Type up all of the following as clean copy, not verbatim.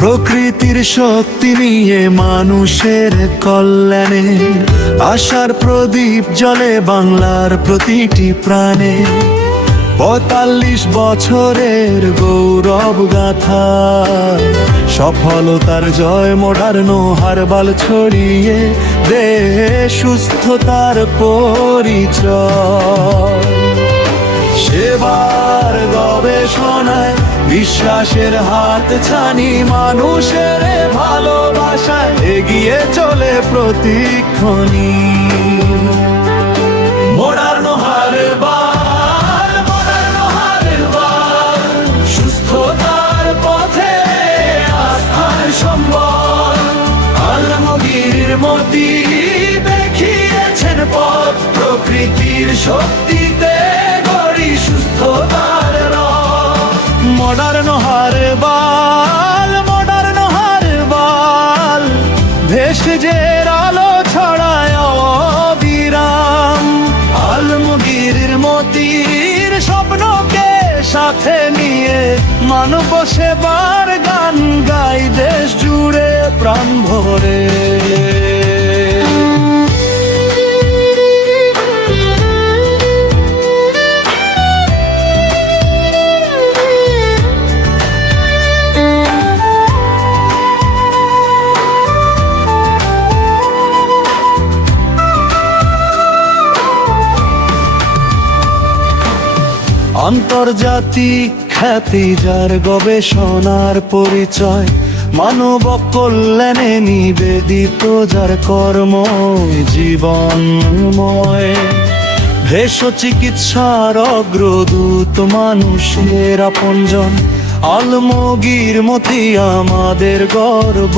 প্রকৃতির শক্তি নিয়ে মানুষের কল্যাণে আশার প্রদীপ জ্বলে বাংলার প্রতিটি প্রাণে। ৪৫ বছরের গৌরব গাথা, সফলতার জয় মডার্ন হারবাল ছড়িয়ে দে সুস্থতার পরিচয়। সেবার গবেষণায় বিশ্বাসের হাত ছানি, মানুষের ভালোবাসায় এগিয়ে চলে প্রতিক্ষণই। মডার্ন হারবাল, মডার্ন হারবাল, সুস্থতার পথে আস্থার সম্বল। আলমগীর মতি দেখিয়েছেন পথ, প্রকৃতির শক্তিতে গড়ি সুস্থতার রথ। মডার্ন হারবাল, মডার্ন হারবাল, ভেষজের আলো ছড়ায় অবিরাম। আলমগীর মতির স্বপ্নকে সাথে নিয়ে মানব সেবার গান গাই দেশ জুড়ে প্রাণ ভরে। আন্তর্জাতিক খ্যাতি যার, গবেষণার পরিচয়, মানব কল্যাণে নিবেদিত যার কর্ম জীবনময়। ভেষজ চিকিৎসার অগ্রদূত, মানুষের আপনজন, আলমগীর মতি আমাদের গর্ব,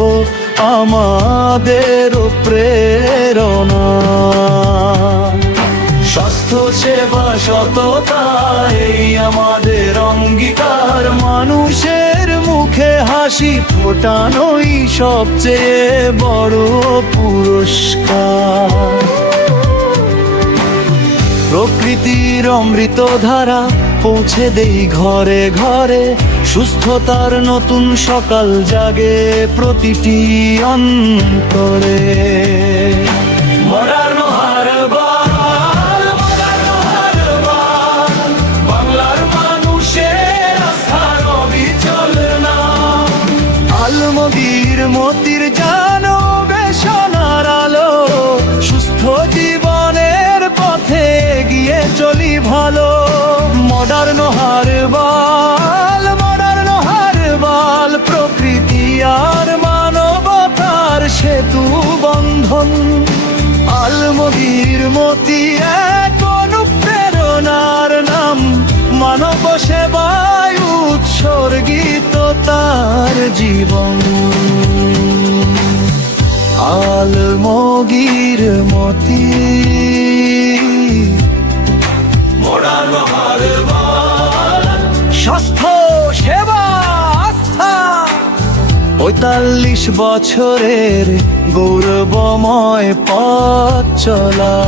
আমাদের প্রেরণা। স্বাস্থ্য সেবা সততা এই আমাদের অঙ্গীকার, মানুষের মুখে হাসি ফোটানোই সবচেয়ে বড় পুরস্কার। প্রকৃতির অমৃত ধারা পৌঁছে দেই ঘরে ঘরে, সুস্থতার নতুন সকাল জাগে প্রতিটি অন্তরে। মডার্ন হারবাল, মডার্ন হারবাল, বাংলার মানুষের আস্থার অবিচল নাম। আলমগীর মতির জানো বেশনার আলো, সুস্থ জীবনের পথে এগিয়ে চলি ভালো। মডার্ন হারবাল, মডার্ন হারবাল, প্রকৃতি আর মানবতার সেতু বন্ধন। আলমগীর মতি এক অনুপ্রেরণার নাম, মানব সেবায় উৎসর্গিত তার জীবন। আলমগীর মতি, মডার্ন হারবাল, স্বাস্থ্য সেবা আস্থা। ৪৫ বছরের গৌরবময় পথ চলা।